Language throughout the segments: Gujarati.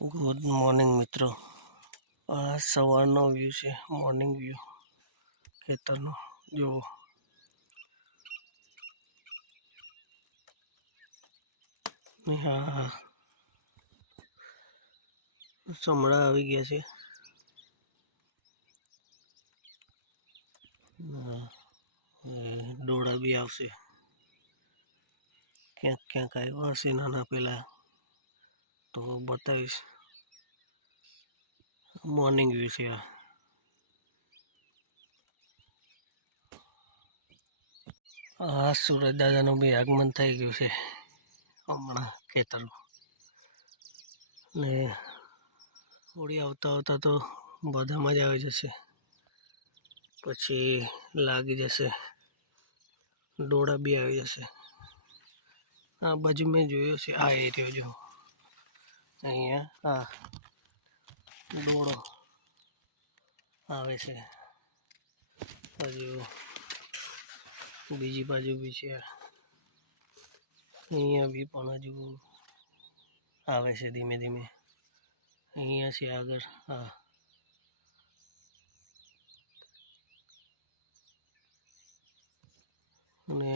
ગુડ મોર્નિંગ મિત્રો. આ સવારનો વ્યૂ છે મોર્નિંગ વ્યૂ ખેતરનો, જુઓ. હા ચમડા આવી ગયા છે. ડોળા બી આવશે. ક્યાંક ક્યાંક આવ્યા હશે નાના પેલા. તો બતાવીશ. મોર્નિંગ વ્યૂ છે આ. આ સુરજ દાદાનું બી આગમન થઈ ગયું છે હમણાં ખેતરમાં ને હોળી આવતા આવતા તો બધામાં જ આવી જશે. પછી લાગી જશે. ડોળા બી આવી જશે. આ બાજુ મેં જોયો છે, આ એરિયો જો. અહીંયા, આ ડોળો આવે છે. બાજુ, બીજી બાજુ બી છે. અહીંયા બી પણ હજુ આવે છે ધીમે ધીમે. અહીંયા છે આગળ, હા. અને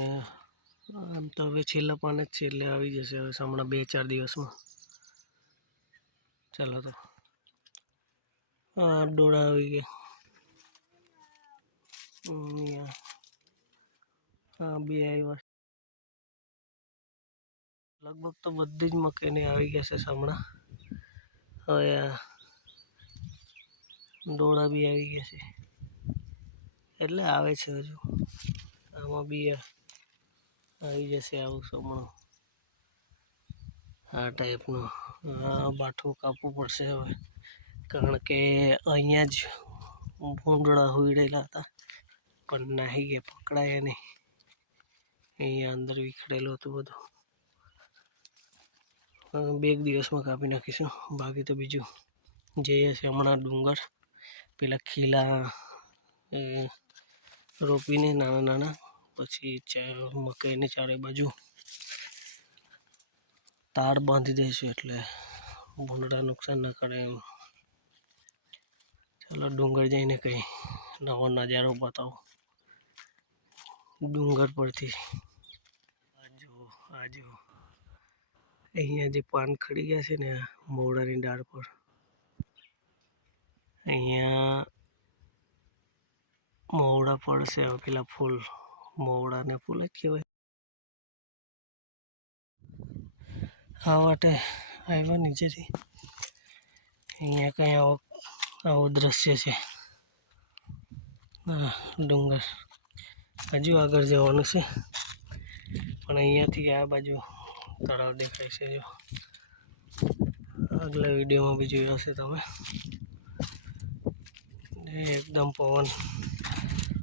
આમ તો હવે છેલ્લા પાને જ છે એટલે આવી જશે, હવે હમણાં બે ચાર દિવસમાં. ચાલો તો. હા ડોળા આવી ગયા હા, બે આવ્યા. લગભગ તો બધી જ મકાઈને આવી ગયા છે હમણાં હવે આ ડોળા બી આવી ગયા છે. એટલે આવે છે હજુ. આમાં બી આવી જશે આવું હમણાં આ ટાઈપનું આ બાઠું કાપવું પડશે હવે કારણ કે અહીંયા જ ભૂંડળા હુઈડેલા હતા પણ નાહી ગયા પકડાયા નહીં અહીંયા અંદર વિખરેલું હતું બધું હવે બે એક દિવસમાં કાપી નાખીશું બાકી તો બીજું જઈએ છે હમણાં ડુંગર પેલા ખીલા એ રોપીને નાના નાના પછી ચા મકાઈને ચારે બાજુ તાર બાંધી દઈશું એટલે ભૂંડડા નુકસાન ના કરે એમ. ચાલો ડુંગર જઈને કંઈ નવો નજારો બતાવો. ડુંગર પરથી જુઓ આ અહીંયા જે પાન ખડી ગયા છે ને મોવડાની ડાળ પર. અહીંયા મોવડા પડશે પેલા ફૂલ. મોવડાને ફૂલ જ કહેવાય. આ વાટે આવ્યા નીચેથી. અહીંયા કંઈ આવો આવો દ્રશ્ય છે. ડુંગર. હજુ આગળ જવાનું છે. પણ અહીંયાથી આ બાજુ તળાવ દેખાય છે, જો. આગલા વિડીયોમાં બી જોયો હશે તમે. એકદમ પવન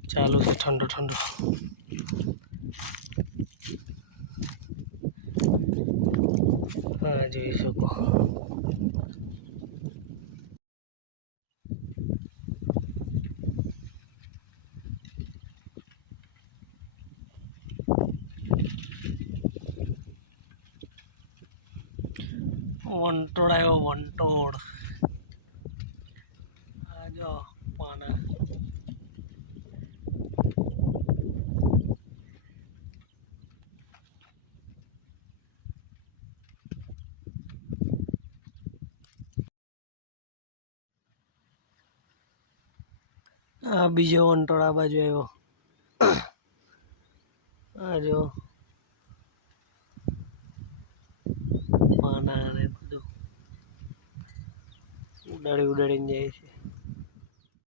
ચાલુ છે, ઠંડો ઠંડો. હા જોઈ શકો. વંટોળ આવ્યો વંટોળ. આ પાના. આ બીજો વંટોળ આ બાજુ આવ્યો. આ જો. પાના ને બધું ઉડાડી ઉડાડીને જાય છે.